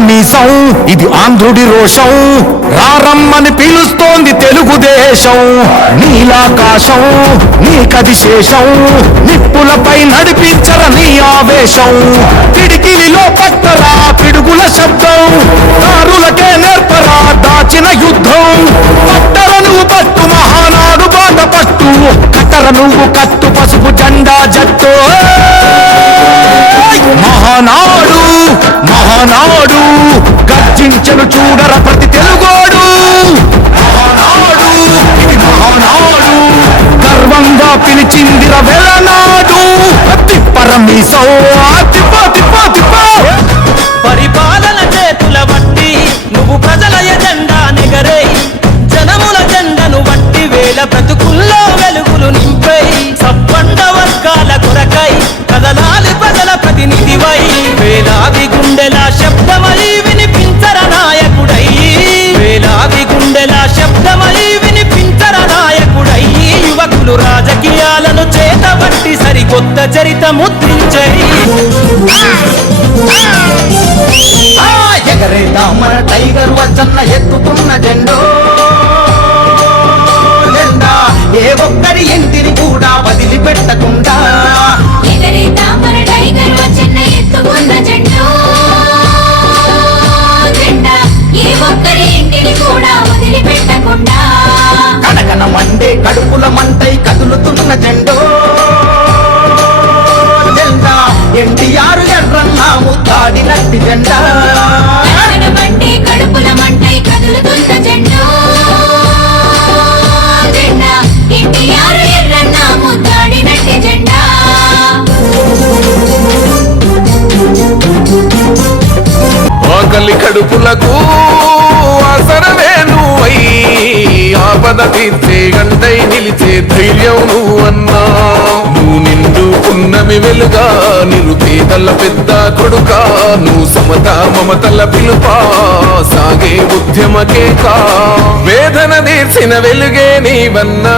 మీసం ఇది ఆంధ్రుడి రోషం రారమ్మని పిలుస్తోంది తెలుగుదేశం నీలాకాశం నీకది శేషం నిప్పులపై నడిపించర నీ ఆవేశం పిడికిలిలో పట్టరా పిడుగుల శబ్దం దారులకే నేర్పరా దాచిన యుద్ధం పట్టర నువ్వు పట్టు మహానాడు బాట పట్టు కట్టర నువ్వు కట్టు పసుపు జెండా జట్టు మహానాడు మహానాడు గర్జించను చూడర ప్రతి తెలుగోడు మహానాడు ఇది మహానాడు గర్వంగా పిలిచిందిర వెలనాడు తిప్పరమీసో తిప్ప తిప్ప తిప్ప పరిపాలన చేతుల బట్టి నువ్వు ప్రజల ఎజెండా నెగరై జనముల జెండను బట్టి వేల బ్రతుకుల్లో వెలుగులు నింపై సబ్బండ వర్గాల కొరకై కదలాలి ప్రజల ప్రతినిధివై వేలాది గుండెల శబ్దమై వినిపించర నాయకుడై వేలాది గుండెల శబ్దమై వినిపించర నాయకుడై యువకులు రాజకీయాలను చేతబట్టి సరికొత్త చరిత ముద్రించై ఎగరేదా మన టైగర్ వచ్చన్న ఎత్తుకున్న జెండో జెండా ఏ ఒక్కరి ఇంటిని కూడా వదిలిపెట్టకుండా ఎగరేదా మన టైగర్ వచ్చన్న ఎత్తుకున్న జెండో జెండా ఏ ఒక్కరి ఇంటిని కూడా వదిలిపెట్టకుండా కనకన మండే కడుపుల మంటై కదులుతున్న జెండో జెండా ఎన్టీఆర్ ఎర్రన్న ముద్దాడినట్టి జెండా మంటే కడుపుల మంటై కదులుతున్న జెండో జెండా ఎన్టీఆర్ ఎర్రన్న ముద్దాడినట్టి జెండా ఆకలి కడుపులకు ఆసరవే నువ్వై ఆపద తీర్చే గంటై నిలిచే ధైర్యం నువ్వన్నా నువ్వు నిండు పున్నమి వెలుగా నిరుపేదల పెద్ద కొడుకా నువ్వు సమత మమతల పిలుపా సాగే ఉద్యమకే కా వేదన తీర్చిన వెలుగే నీవన్నా